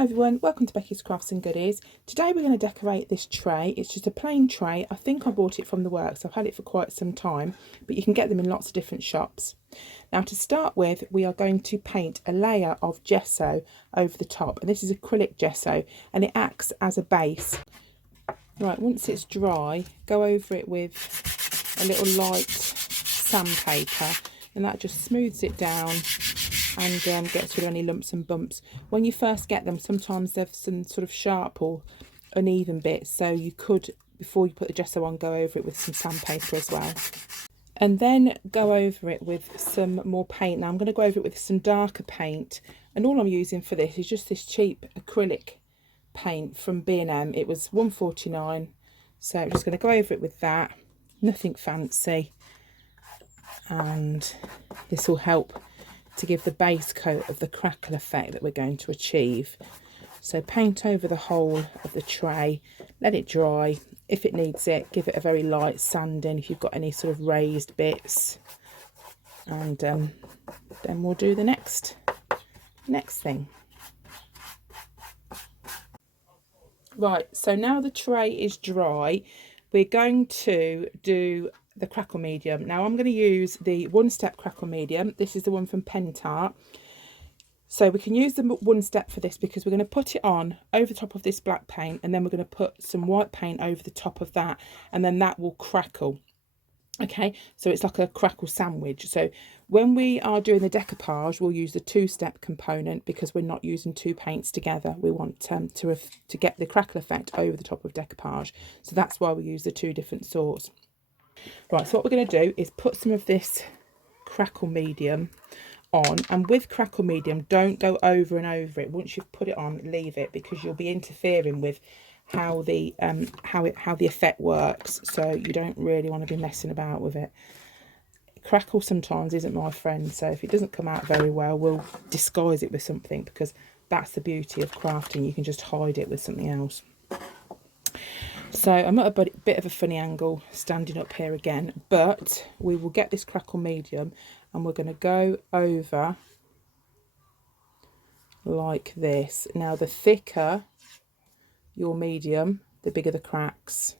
Hi everyone, welcome to Becky's Crafts and Goodies. Today we're going to decorate this tray. It's just a plain tray. I think I bought it from the works. I've had it for quite some time, but you can get them in lots of different shops. Now to start with, we are going to paint a layer of gesso over the top. And this is acrylic gesso and it acts as a base. Right, once it's dry, go over it with a little light sandpaper and that just smooths it down and gets rid of any lumps and bumps. When you first get them, sometimes there's some sort of sharp or uneven bits, so you could, before you put the gesso on, go over it with some sandpaper as well. And then go over it with some more paint. Now I'm going to go over it with some darker paint, and all I'm using for this is just this cheap acrylic paint from B&M. It was £1.49, so I'm just going to go over it with that. Nothing fancy, and this will help to give the base coat of the crackle effect that we're going to achieve. So paint over the whole of the tray, let it dry. If it needs it, give it a very light sanding if you've got any sort of raised bits, and then we'll do the next thing. Right, so now the tray is dry, we're going to do the crackle medium. Now I'm going to use the one-step crackle medium. This is the one from Pentart. So we can use the one step for this because we're going to put it on over the top of this black paint, and then we're going to put some white paint over the top of that, and then that will crackle. Okay, so it's like a crackle sandwich. So when we are doing the decoupage, we'll use the two-step component because we're not using two paints together. We want to get the crackle effect over the top of decoupage. So that's why we use the two different sorts. Right, so what we're going to do is put some of this crackle medium on, and with crackle medium, don't go over and over it. Once you've put it on, leave it, because you'll be interfering with how the effect works. So you don't really want to be messing about with it. Crackle sometimes isn't my friend, so if it doesn't come out very well, we'll disguise it with something, because that's the beauty of crafting. You can just hide it with something else. So I'm at a bit of a funny angle standing up here again, but we will get this crackle medium and we're going to go over like this. Now the thicker your medium, the bigger the cracks,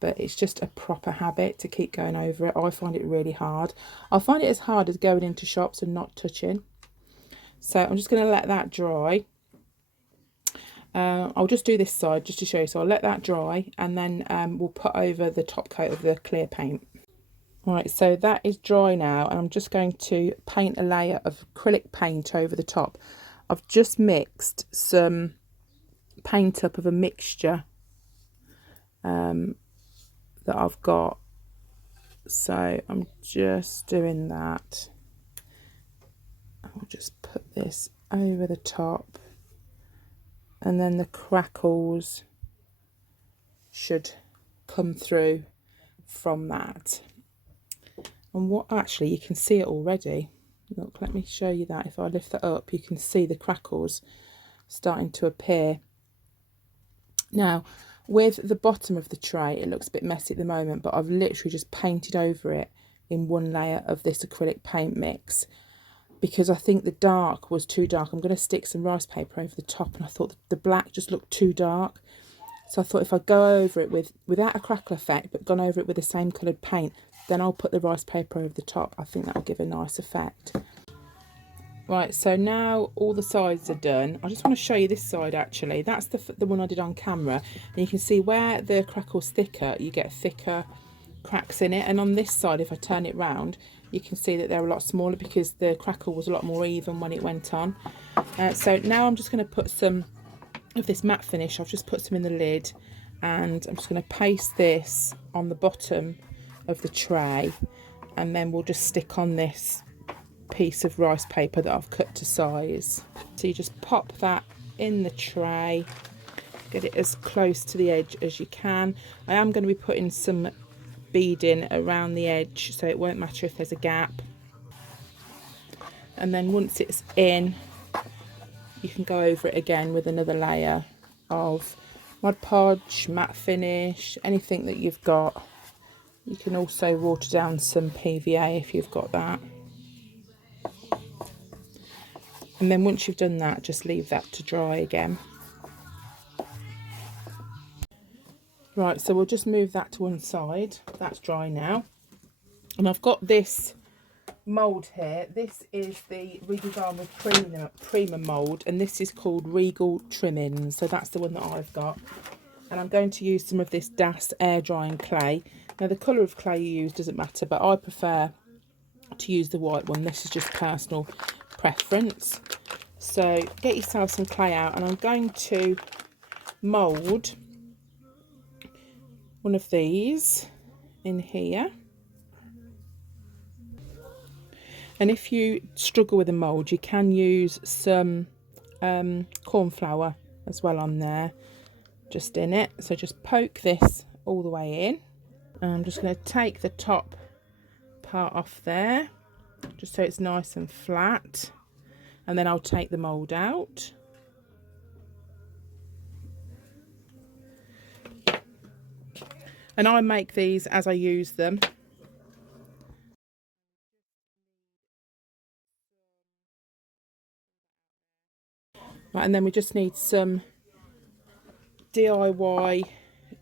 but it's just a proper habit to keep going over it. I find it really hard. I find it as hard as going into shops and not touching. So I'm just going to let that dry. I'll just do this side just to show you. So I'll let that dry, and then we'll put over the top coat of the clear paint. Right, so that is dry now, and I'm just going to paint a layer of acrylic paint over the top. I've just mixed some paint up of a mixture that I've got. So I'm just doing that. I'll just put this over the top, and then the crackles should come through from that. And what, actually, you can see it already. Look, let me show you that. If I lift that up, you can see the crackles starting to appear. Now, with the bottom of the tray, it looks a bit messy at the moment, but I've literally just painted over it in one layer of this acrylic paint mix, because I think the dark was too dark. I'm going to stick some rice paper over the top, and I thought the black just looked too dark. So I thought if I go over it without a crackle effect, but gone over it with the same coloured paint, then I'll put the rice paper over the top. I think that will give a nice effect. Right, so now all the sides are done. I just want to show you this side actually. That's the one I did on camera. And you can see where the crackle's thicker, you get thicker cracks in it. And on this side, if I turn it round, you can see that they're a lot smaller because the crackle was a lot more even when it went on. So now I'm just going to put some of this matte finish. I've just put some in the lid, and I'm just going to paste this on the bottom of the tray, and then we'll just stick on this piece of rice paper that I've cut to size. So you just pop that in the tray, get it as close to the edge as you can. I am going to be putting some beading around the edge, so it won't matter if there's a gap. And then once it's in, you can go over it again with another layer of Mod Podge, matte finish, anything that you've got. You can also water down some PVA if you've got that. And then once you've done that, just leave that to dry again. Right, so we'll just move that to one side. That's dry now. And I've got this mould here. This is the Regal with Prima Mould, and this is called Regal Trimmings. So that's the one that I've got. And I'm going to use some of this Das air drying clay. Now the colour of clay you use doesn't matter, but I prefer to use the white one. This is just personal preference. So get yourself some clay out, and I'm going to mould one of these in here. And if you struggle with a mould, you can use some corn flour as well on there, just in it. So just poke this all the way in. And I'm just going to take the top part off there, just so it's nice and flat. And then I'll take the mould out. And I make these as I use them. Right, and then we just need some DIY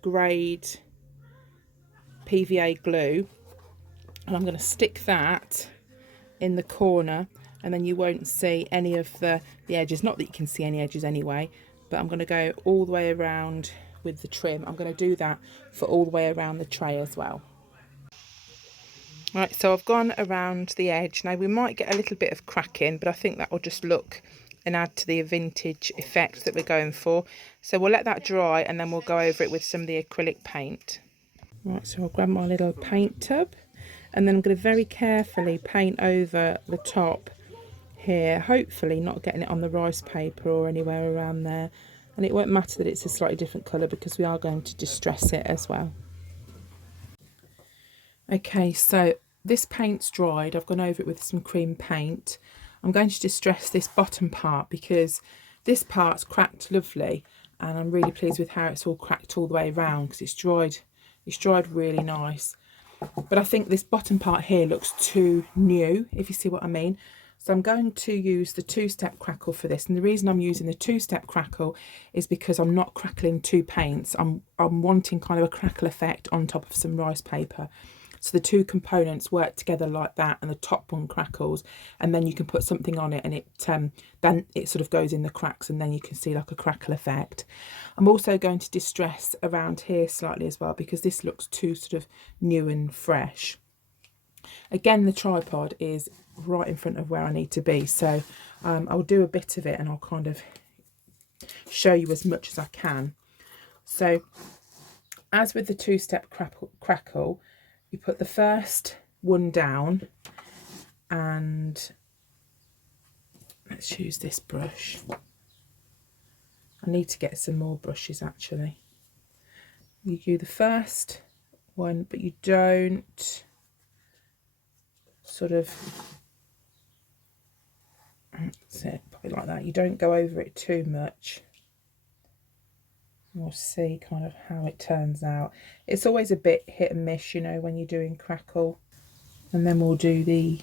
grade PVA glue. And I'm going to stick that in the corner, and then you won't see any of the edges. Not that you can see any edges anyway, but I'm going to go all the way around with the trim. I'm going to do that for all the way around the tray as well. Right, so I've gone around the edge. Now we might get a little bit of cracking, but I think that will just look and add to the vintage effect that we're going for. So we'll let that dry, and then we'll go over it with some of the acrylic paint. Right, so I'll grab my little paint tub, and then I'm going to very carefully paint over the top here, hopefully not getting it on the rice paper or anywhere around there. And it won't matter that it's a slightly different colour, because we are going to distress it as well. Okay, so this paint's dried. I've gone over it with some cream paint. I'm going to distress this bottom part, because this part's cracked lovely, and I'm really pleased with how it's all cracked all the way around, because it's dried really nice. But I think this bottom part here looks too new, if you see what I mean. So I'm going to use the two-step crackle for this, and the reason I'm using the two-step crackle is because I'm not crackling two paints. I'm wanting kind of a crackle effect on top of some rice paper. So the two components work together like that, and the top one crackles, and then you can put something on it, and it then it sort of goes in the cracks, and then you can see like a crackle effect. I'm also going to distress around here slightly as well, because this looks too sort of new and fresh. Again, the tripod is right in front of where I need to be, so I'll do a bit of it, and I'll kind of show you as much as I can. So as with the two-step crackle, you put the first one down, and let's use this brush. I need to get some more brushes actually. You do the first one, but you don't sort of, that's it, probably like that. You don't go over it too much. We'll see kind of how it turns out. It's always a bit hit and miss, you know, when you're doing crackle. And then we'll do the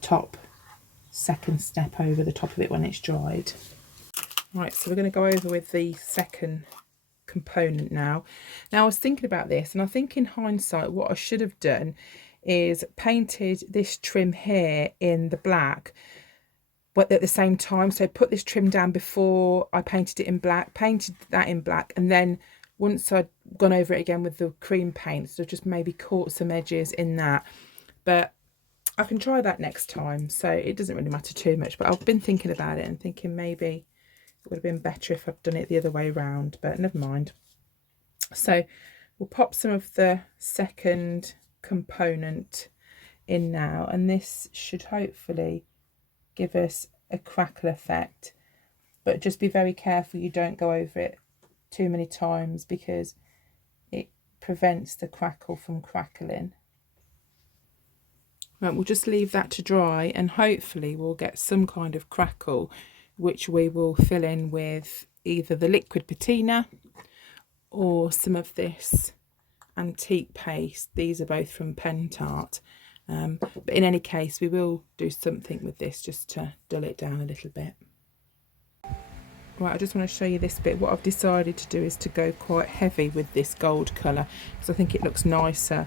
top second step over the top of it when it's dried. Right, so we're going to go over with the second component now. Now I was thinking about this, and I think in hindsight what I should have done is painted this trim here in the black, but at the same time, so put this trim down before I painted it in black, painted that in black, and then once I'd gone over it again with the cream paint, so just maybe caught some edges in that. But I can try that next time, so it doesn't really matter too much. But I've been thinking about it and thinking maybe it would have been better if I'd done it the other way around, but never mind. So we'll pop some of the second component in now, and this should hopefully give us a crackle effect, but just be very careful you don't go over it too many times, because it prevents the crackle from crackling. Right, we'll just leave that to dry, and hopefully we'll get some kind of crackle, which we will fill in with either the liquid patina or some of this antique paste. These are both from Pentart, But in any case, we will do something with this just to dull it down a little bit. Right, I just want to show you this bit. What I've decided to do is to go quite heavy with this gold colour because I think it looks nicer.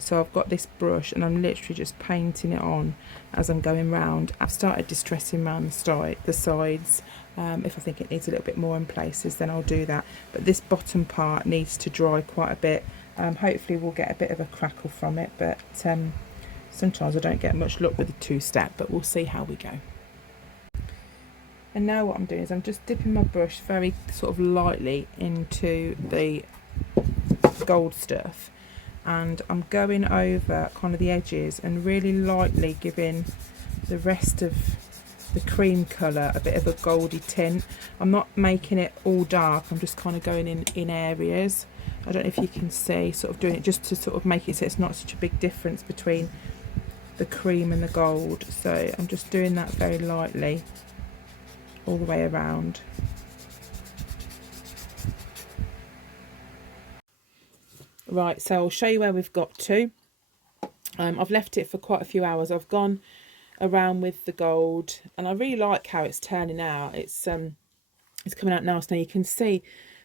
So I've got this brush and I'm literally just painting it on as I'm going round. I've started distressing around the sides. If I think it needs a little bit more in places, then I'll do that. But this bottom part needs to dry quite a bit. Hopefully we'll get a bit of a crackle from it, but sometimes I don't get much luck with the two-step, but we'll see how we go. And now what I'm doing is I'm just dipping my brush very sort of lightly into the gold stuff, and I'm going over kind of the edges and really lightly giving the rest of the cream colour a bit of a goldy tint. I'm not making it all dark, I'm just kind of going in areas. I don't know if you can see, sort of doing it just to sort of make it so it's not such a big difference between the cream and the gold. So I'm just doing that very lightly all the way around. Right, so I'll show you where we've got to. I've left it for quite a few hours. I've gone around with the gold and I really like how it's turning out. It's coming out nice. Now you can see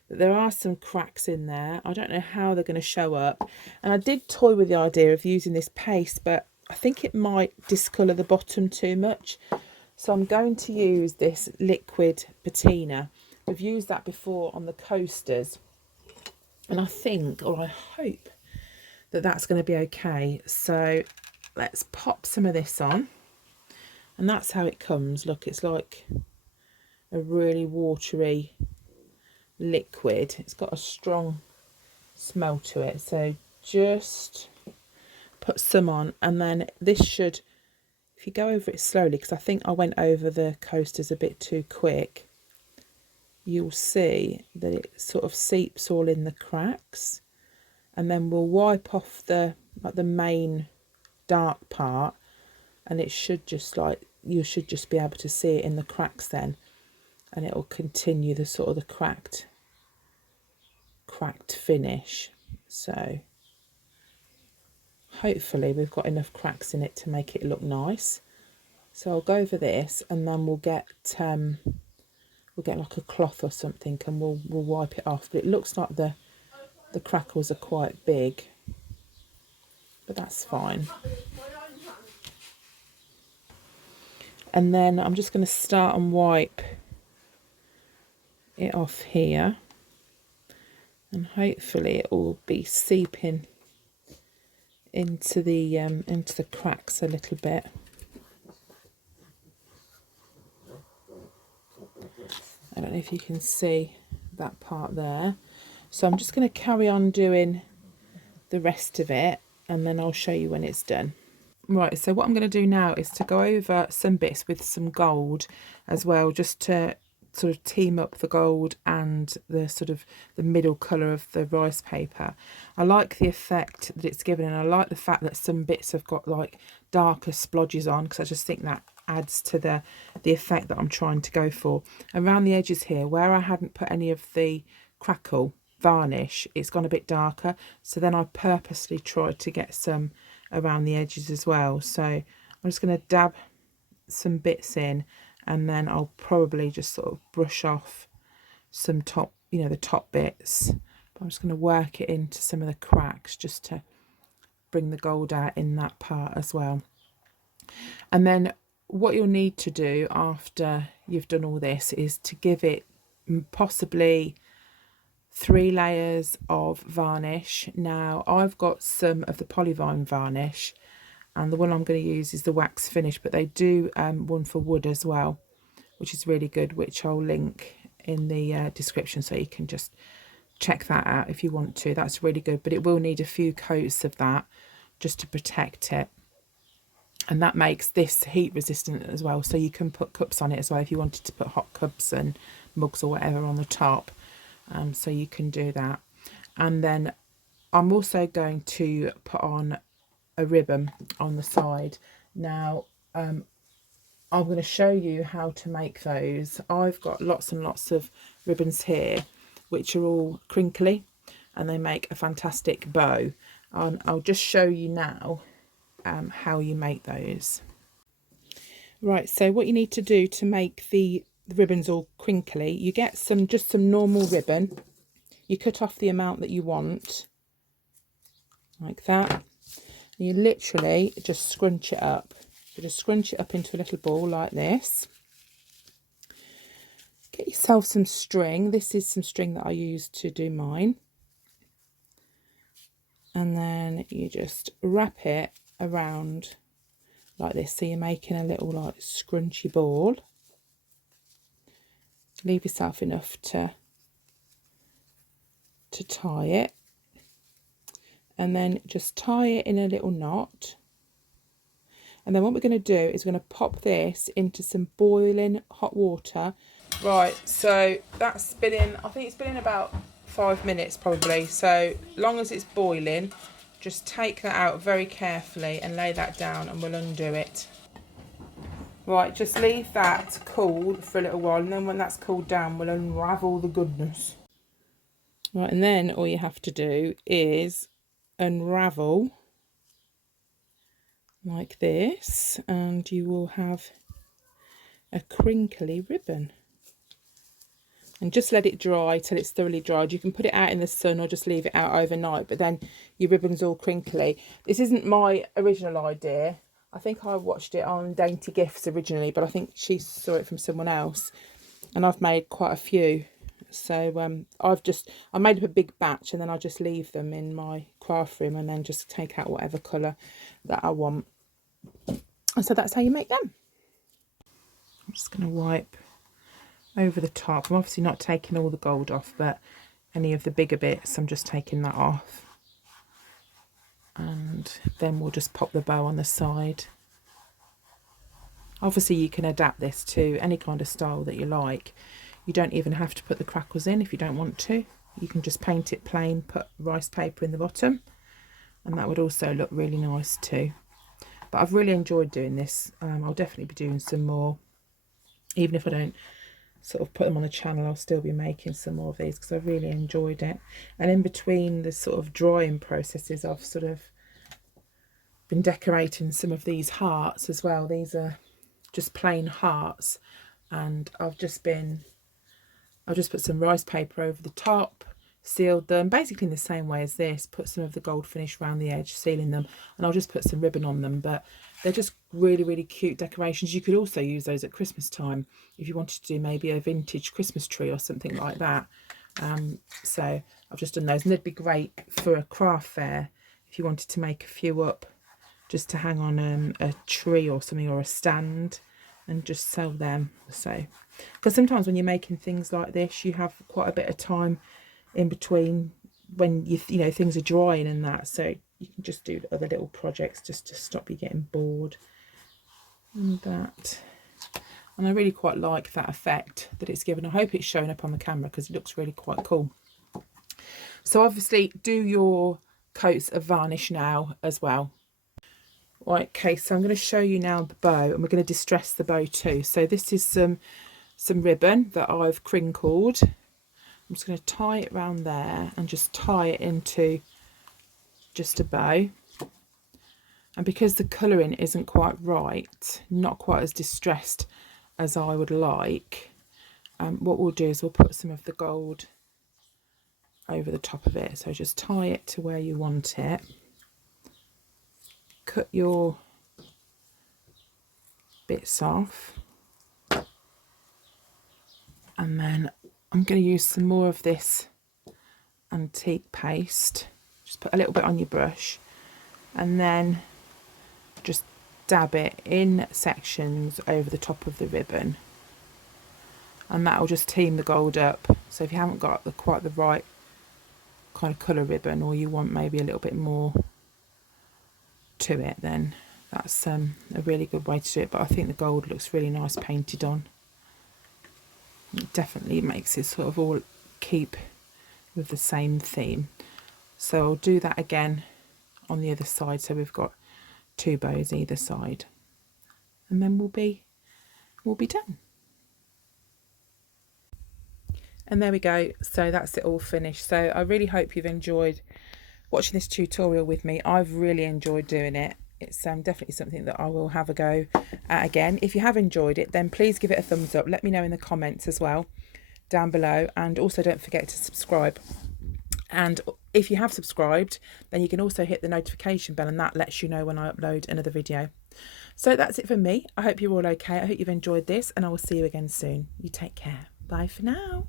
that there are some cracks in there. I don't know how they're going to show up, and I did toy with the idea of using this paste, but I think it might discolour the bottom too much. So I'm going to use this liquid patina. We've used that before on the coasters, and I think, or I hope, that that's going to be okay. So let's pop some of this on, and that's how it comes. Look, it's like a really watery liquid. It's got a strong smell to it. So just put some on, and then this should, if you go over it slowly, because I think I went over the coasters a bit too quick, you'll see that it sort of seeps all in the cracks, and then we'll wipe off the main dark part, and it should just you should just be able to see it in the cracks then, and it will continue the sort of the cracked finish. So hopefully we've got enough cracks in it to make it look nice. So I'll go over this, and then we'll get like a cloth or something, and we'll wipe it off. But it looks like the crackles are quite big, but that's fine. And then I'm just going to start and wipe it off here, and hopefully it will be seeping into the cracks a little bit. I don't know if you can see that part there. So I'm just going to carry on doing the rest of it, and then I'll show you when it's done. Right, so what I'm going to do now is to go over some bits with some gold as well, just to sort of team up the gold and the sort of the middle colour of the rice paper. I like the effect that it's given, and I like the fact that some bits have got like darker splodges on, because I just think that adds to the effect that I'm trying to go for. Around the edges here, where I hadn't put any of the Crackle varnish, it's gone a bit darker, so then I purposely tried to get some around the edges as well. So I'm just going to dab some bits in, and then I'll probably just sort of brush off some top, the top bits. But I'm just going to work it into some of the cracks just to bring the gold out in that part as well. And then what you'll need to do after you've done all this is to give it possibly 3 layers of varnish. Now I've got some of the Polyvine varnish, and the one I'm going to use is the wax finish, but they do one for wood as well, which is really good, which I'll link in the description, so you can just check that out if you want to. That's really good, but it will need a few coats of that just to protect it, and that makes this heat resistant as well, so you can put cups on it as well if you wanted to put hot cups and mugs or whatever on the top. So you can do that. And then I'm also going to put on a ribbon on the side. Now I'm going to show you how to make those. I've got lots and lots of ribbons here which are all crinkly, and they make a fantastic bow. I'll just show you now how you make those. Right, so what you need to do to make the ribbons all crinkly, you get just some normal ribbon. You cut off the amount that you want, like that. You literally just scrunch it up. So just scrunch it up into a little ball like this. Get yourself some string. This is some string that I use to do mine. And then you just wrap it around like this. So you're making a little like scrunchy ball. Leave yourself enough to tie it. And then just tie it in a little knot. And then what we're going to do is we're going to pop this into some boiling hot water. Right, so that's been in, I think it's been in about 5 minutes probably. So long as it's boiling, just take that out very carefully and lay that down and we'll undo it. Right, just leave that cool for a little while, and then when that's cooled down, we'll unravel the goodness. Right, and then all you have to do is unravel like this, and you will have a crinkly ribbon. And just let it dry till it's thoroughly dried. You can put it out in the sun or just leave it out overnight, but then your ribbon's all crinkly. This isn't my original idea. I think I watched it on Dainty Gifts originally, but I think she saw it from someone else, and I've made quite a few. So I made up a big batch, and then I just leave them in my craft room and then just take out whatever colour that I want. And so that's how you make them. I'm just going to wipe over the top. I'm obviously not taking all the gold off, but any of the bigger bits I'm just taking that off. And then we'll just pop the bow on the side. Obviously you can adapt this to any kind of style that you like. You don't even have to put the crackles in if you don't want to. You can just paint it plain, put rice paper in the bottom, and that would also look really nice too. But I've really enjoyed doing this. I'll definitely be doing some more. Even if I don't sort of put them on the channel, I'll still be making some more of these because I really enjoyed it. And in between the sort of drying processes, I've sort of been decorating some of these hearts as well. These are just plain hearts, and I've just put some rice paper over the top, sealed them basically in the same way as this, put some of the gold finish around the edge, sealing them, and I'll just put some ribbon on them. But they're just really, really cute decorations. You could also use those at Christmas time if you wanted to do maybe a vintage Christmas tree or something like that. So I've just done those, and they'd be great for a craft fair if you wanted to make a few up just to hang on a tree or something, or a stand, and just sell them. So because sometimes when you're making things like this, you have quite a bit of time in between when you know things are drying and that, so you can just do other little projects just to stop you getting bored. And I really quite like that effect that it's given. I hope it's showing up on the camera because it looks really quite cool. So obviously do your coats of varnish now as well. Right, okay, so I'm going to show you now the bow, and we're going to distress the bow too. So this is some ribbon that I've crinkled. I'm just going to tie it around there and just tie it into just a bow. And because the colouring isn't quite right, not quite as distressed as I would like, what we'll do is we'll put some of the gold over the top of it. So just tie it to where you want it. Cut your bits off, and then I'm going to use some more of this antique paste. Just put a little bit on your brush, and then just dab it in sections over the top of the ribbon, and that will just team the gold up. So if you haven't got quite the right kind of colour ribbon, or you want maybe a little bit more to it, then that's a really good way to do it. But I think the gold looks really nice painted on. It definitely makes it sort of all keep with the same theme. So I'll do that again on the other side, so we've got 2 bows either side, and then we'll be done. And there we go. So that's it all finished. So I really hope you've enjoyed watching this tutorial with me. I've really enjoyed doing it. it's definitely something that I will have a go at again. If you have enjoyed it, then please give it a thumbs up. Let me know in the comments as well down below, and also don't forget to subscribe. And if you have subscribed, then you can also hit the notification bell, and that lets you know when I upload another video. So that's it for me. I hope you're all okay. I hope you've enjoyed this, and I will see you again soon. You take care. Bye for now.